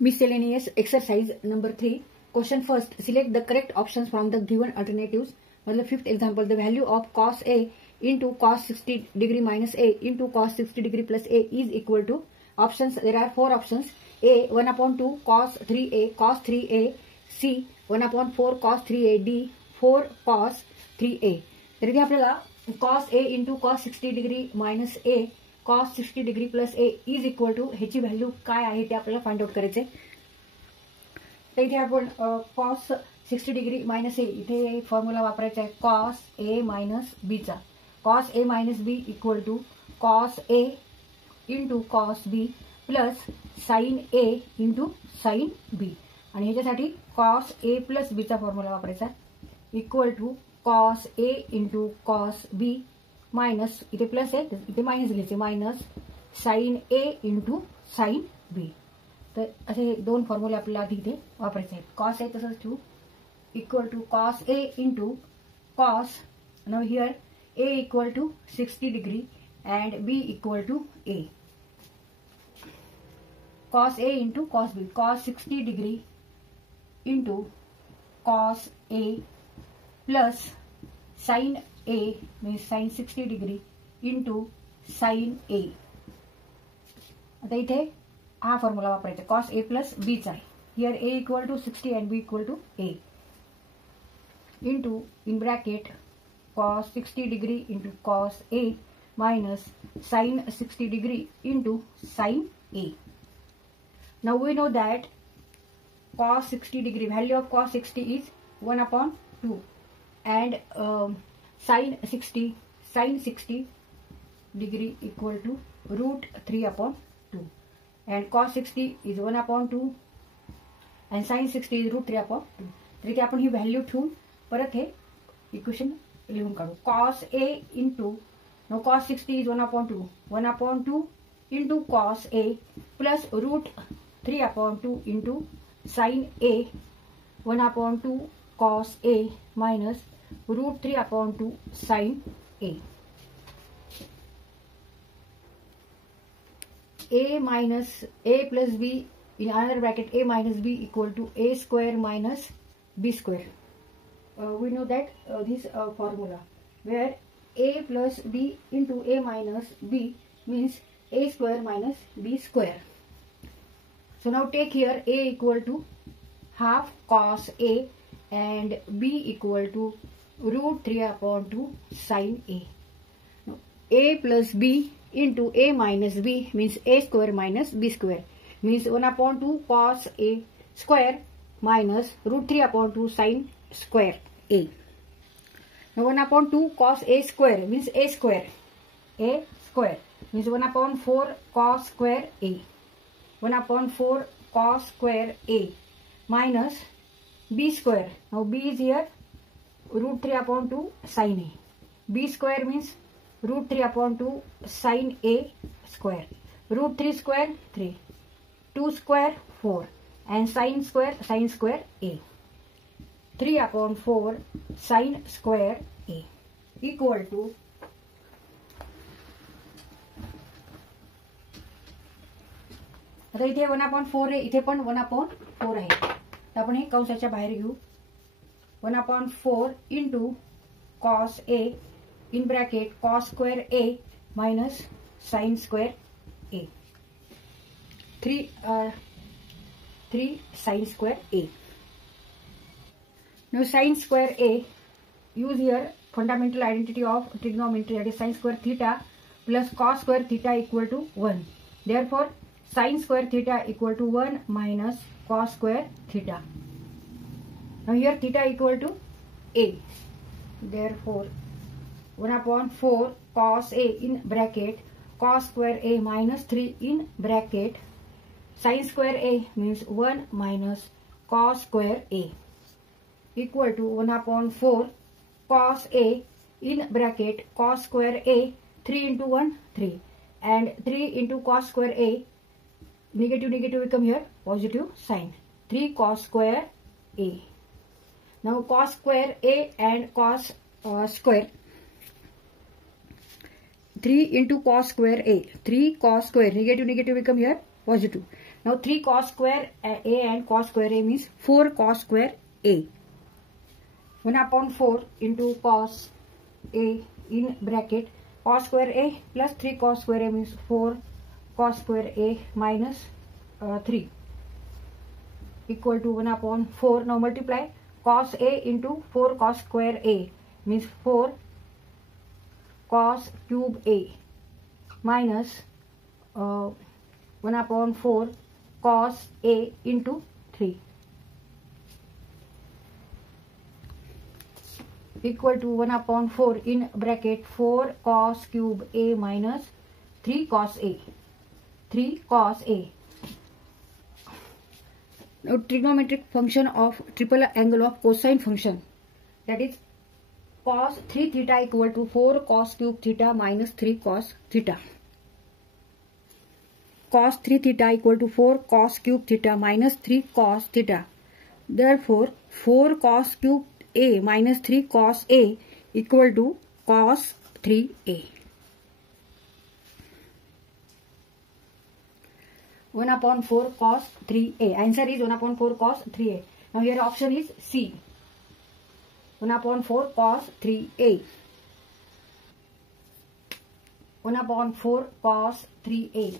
Miscellaneous exercise number 3. Question first. Select the correct options from the given alternatives. मतलब fifth example. The value of cos A into cos 60 degree minus A into cos 60 degree plus A is equal to options. There are 4 options. A 1 upon 2 cos 3A cos 3A. C 1 upon 4 cos 3A. D 4 cos 3A. तर इथे आपल्याला cos A into cos 60 degree minus A cos 60 degree plus A is equal to ह्याची value काय आहे ते आपल्याला find out करायचे. तर इथे आपण कॉस 60 डिग्री मायनस ए इथे फॉर्म्युला वापरायचा आहे कॉस ए मायनस बीचा. Cos A minus B equal to cos A into cos B plus sine A into sine B. आणि ह्याच्यासाठी कॉस ए प्लस बीचा फॉर्म्युला वापरायचा equal to cos A into cos B minus इथे plus आहे इथे minus घ्यायचे minus sine A into sine B. तर असे 2 फॉर्म्युले आपल्याला आधी इथे वापरायचे आहेत. कॉस आहे तसंच ठेवू equal to cos A into cos now here A equal to 60 degree and B equal to A. Cos A into cos B cos 60 degree into cos A plus sine A means sin 60 degree into sin A. आता इथे हा formula वापरायचा cos A plus B चा आहे. Here A equal to 60 and B equal to A into in bracket cos 60 degree into cos A minus sin 60 degree into sin A. Now we know that cos 60 degree value of cos 60 is 1 upon 2 and sin 60 degree equal to root 3 upon 2 and cos 60 is 1 upon 2 and sin 60 is root 3 upon 2. तर इथे आपण ही value ठेवून परत हे equation लिहून काढू. cos A into no cos 60 is 1 upon 2 1 upon 2 into cos A plus root 3 upon 2 into sin A 1 upon 2 cos A minus root 3 upon 2 sin A. A minus A plus B in another bracket A minus B equal to A square minus B square. We know that this formula where A plus B into A minus B means A square minus B square. So now take here A equal to half cos A and B equal to root 3 upon 2 sin A. Now, A plus B into A minus B means A square minus B square means 1 upon 2 cos A square minus root 3 upon 2 sin square A. Now 1 upon 2 cos A square means A square. A square means 1 upon 4 cos square A. 1 upon 4 cos square A minus B square. Now B is here root 3 upon 2 sin A. B square means root 3 upon 2 sin A square. Root 3 square 3. 2 square 4 and sin square A. 3 upon 4 sin square A equal to आता इथे 1 upon 4 आहे इथे पण 1 upon 4 आहे. तर आपण हे कंसाच्या बाहेर घेऊ. 1 upon 4 into cos A in bracket cos square A minus sin square A. 3 sin square A. Now sin square A, use here fundamental identity of trigonometry, that is sin square theta plus cos square theta equal to 1. Therefore sin square theta equal to 1 minus cos square theta. Now here theta equal to A. Therefore 1 upon 4 cos A in bracket cos square A minus 3 in bracket sin square A means 1 minus cos square A equal to 1 upon 4 cos A in bracket cos square A 3 into 1 3 and 3 into cos square A negative will come here positive sign 3 cos square A. Now cos square A and cos square 3 into cos square A 3 cos square negative will come here positive Now 3 cos square a and cos square a means 4 cos square a. 1 upon 4 into cos a in bracket cos square a plus 3 cos square a means 4 cos square a minus 3 equal to 1 upon 4. Now multiply cos a into 4 cos square a means 4 cos cube a minus 1 upon 4 cos a into 3 equal to 1 upon 4 in bracket 4 cos cube a minus 3 cos a. 3 cos a. Now trigonometric function of triple angle of cosine function, that is cos 3 theta equal to 4 cos cube theta minus 3 cos theta. Cos 3 theta equal to 4 cos cube theta minus 3 cos theta. Therefore 4 cos cube a minus 3 cos a equal to cos 3a. 1 upon 4 cos 3a. Answer is 1 upon 4 cos 3a. Now here option is C. 1 upon 4 cos 3a. 1 upon 4 cos 3a.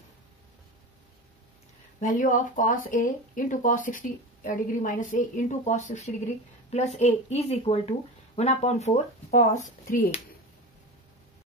Value of cos a into cos 60 degree minus a into cos 60 degree plus a is equal to 1 upon 4 cos 3a.